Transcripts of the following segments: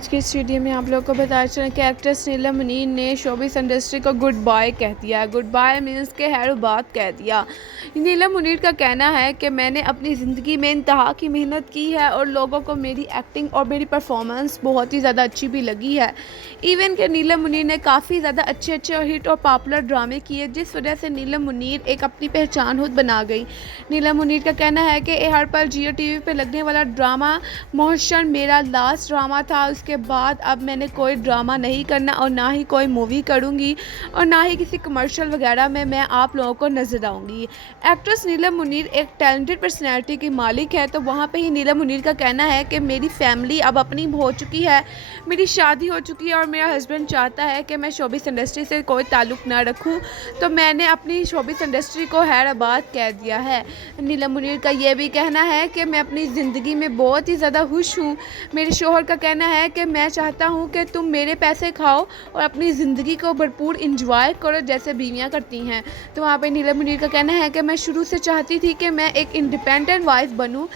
आज की इस वीडियो में आप लोगों को बताया चलें कि एक्ट्रेस नीलम मुनीर ने शोबिस इंडस्ट्री को गुड बाय कह दिया। गुड बाय मीन्स के हैरो बात कह दिया। नीलम मुनीर का कहना है कि मैंने अपनी ज़िंदगी में इंतहा की मेहनत की है और लोगों को मेरी एक्टिंग और मेरी परफॉर्मेंस बहुत ही ज़्यादा अच्छी भी लगी है। इवन के नीलम मुनीर ने काफ़ी ज़्यादा अच्छे अच्छे और हिट और पॉपुलर ड्रामे किए, जिस वजह से नीलम मुनीर एक अपनी पहचान खुद बना गई। नीलम मुनीर का कहना है कि हर पल जियो टीवी पे लगने वाला ड्रामा मोहशन मेरा लास्ट ड्रामा था। उसके बाद अब मैंने कोई ड्रामा नहीं करना और ना ही कोई मूवी करूँगी और ना ही किसी कमर्शियल वगैरह में मैं आप लोगों को नज़र आऊँगी। एक्ट्रेस नीलम मुनीर एक टैलेंटेड पर्सनैलिटी की मालिक है, तो वहाँ पे ही नीलम मुनीर का कहना है कि मेरी फैमिली अब अपनी हो चुकी है, मेरी शादी हो चुकी है और मेरा हस्बैंड चाहता है कि मैं शोबिस इंडस्ट्री से कोई ताल्लुक़ ना रखूँ, तो मैंने अपनी शोबिस इंडस्ट्री को हैदराबाद कह दिया है। नीलम मुनीर का ये भी कहना है कि मैं अपनी ज़िंदगी में बहुत ही ज़्यादा खुश हूँ। मेरे शोहर का कहना है कि मैं चाहता हूँ कि तुम मेरे पैसे खाओ और अपनी ज़िंदगी को भरपूर इंजॉय करो जैसे बीवियाँ करती हैं। तो वहाँ पे नीलम मुनीर का कहना है कि मैं शुरू से चाहती थी कि मैं एक इंडिपेंडेंट वाइफ बनूँ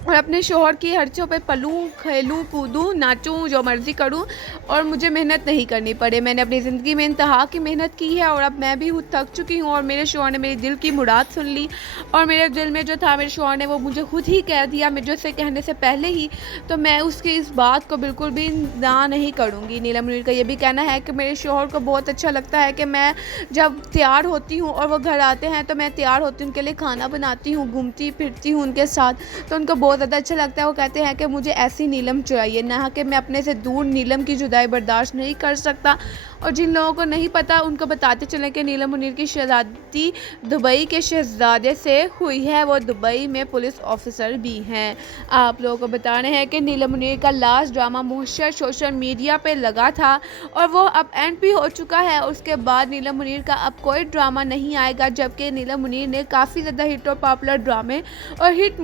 और अपने शोहर की हर्चों पे पलूँ, खेलूँ, कूदूँ, नाचूँ, जो मर्ज़ी करूँ और मुझे मेहनत नहीं करनी पड़े। मैंने अपनी ज़िंदगी में इंतहा की मेहनत की है और अब मैं भी खुद थक चुकी हूँ और मेरे शोहर ने मेरे दिल की मुराद सुन ली और मेरे दिल में जो था मेरे शोहर ने वो मुझे खुद ही कह दिया मुझे से कहने से पहले ही, तो मैं उसकी इस बात को बिल्कुल भी ना नहीं करूँगी। नीलम मुनीर का ये भी कहना है कि मेरे शोहर को बहुत अच्छा लगता है कि मैं जब तैयार होती हूँ और वो घर आते हैं तो मैं तैयार होती हूँ, उनके लिए खाना बनाती हूँ, घूमती फिरती हूँ उनके साथ, तो उनको बहुत ज़्यादा अच्छा लगता है। वो कहते हैं कि मुझे ऐसी नीलम चाहिए, ना कि मैं अपने से दूर नीलम की जुदाई बर्दाश्त नहीं कर सकता। और जिन लोगों को नहीं पता उनको बताते चलें कि नीलम मुनीर की शहज़ादी दुबई के शहज़ादे से हुई है, वो दुबई में पुलिस ऑफिसर भी हैं। आप लोगों को बता रहे हैं कि नीलम मुनीर का लास्ट ड्रामा मुहशर सोशल मीडिया पे लगा था और वो अब एंड भी हो चुका है। उसके बाद नीलम मुनीर का अब कोई ड्रामा नहीं आएगा, जबकि नीलम मुनीर ने काफ़ी ज़्यादा हिट और पॉपुलर ड्रामे और हिट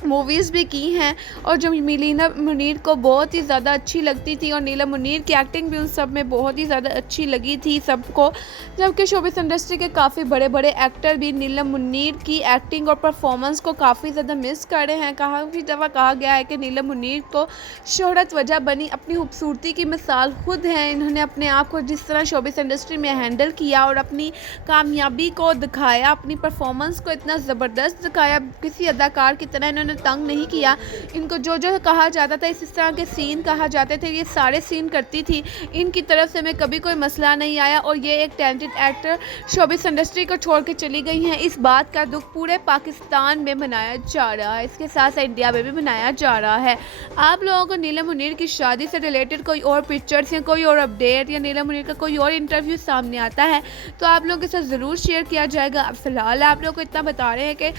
मूवीज़ भी की हैं और जो नीलम मुनीर को बहुत ही ज़्यादा अच्छी लगती थी और नीलम मुनीर की एक्टिंग भी उन सब में बहुत ही ज़्यादा अच्छी लगी थी सबको। जबकि शोबिस इंडस्ट्री के काफ़ी बड़े बड़े एक्टर भी नीलम मुनीर की एक्टिंग और परफॉर्मेंस को काफ़ी ज़्यादा मिस कर रहे हैं। काफ़ी दफ़ा कहा गया है कि नीलम मुनीर को शोहरत वजह बनी, अपनी खूबसूरती की मिसाल खुद हैं। इन्होंने अपने आप को जिस तरह शोबिस इंडस्ट्री में हैंडल किया और अपनी कामयाबी को दिखाया, अपनी परफॉर्मेंस को इतना ज़बरदस्त दिखाया, किसी अदाकार की तरह इन्होंने तंग नहीं किया। इनको जो जो कहा जाता था, इस तरह के सीन कहा जाते थे, ये सारे सीन करती थी। इनकी तरफ से में कभी कोई मसला नहीं आया और ये एक टैलेंटेड एक्टर शोबिस इंडस्ट्री को छोड़ के चली गई हैं। इस बात का दुख पूरे पाकिस्तान में मनाया जा रहा है, इसके साथ साथ इंडिया में भी मनाया जा रहा है। आप लोगों को नीलम मुनीर की शादी से रिलेटेड कोई और पिक्चर्स या कोई और अपडेट या नीलम मुनीर का कोई और इंटरव्यू सामने आता है तो आप लोगों के साथ ज़रूर शेयर किया जाएगा। अब फिलहाल आप लोगों को इतना बता रहे हैं कि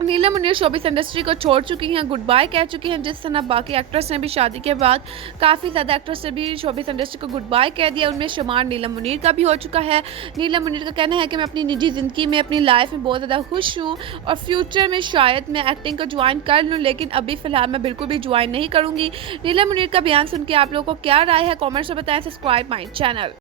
नीलम मुनीर शोबिस इंडस्ट्री को छोड़ चुकी हैं, गुड बाय कह चुकी हैं। जिस तरह बाकी एक्ट्रेस ने भी शादी के बाद काफ़ी ज़्यादा एक्ट्रेस ने भी शोबिस इंडस्ट्री को गुड बाय कह दिया, उनमें शुमार नीलम मुनीर का भी हो चुका है। नीलम मुनीर का कहना है कि मैं अपनी निजी ज़िंदगी में, अपनी लाइफ में बहुत ज़्यादा खुश हूँ और फ्यूचर में शायद मैं एक्टिंग को ज्वाइन कर लूँ, लेकिन अभी फ़िलहाल मैं बिल्कुल भी ज्वाइन नहीं करूँगी। नीलम मुनीर का बयान सुन के आप लोगों को क्या राय है कॉमेंट्स में बताएँ। Subscribe my channel.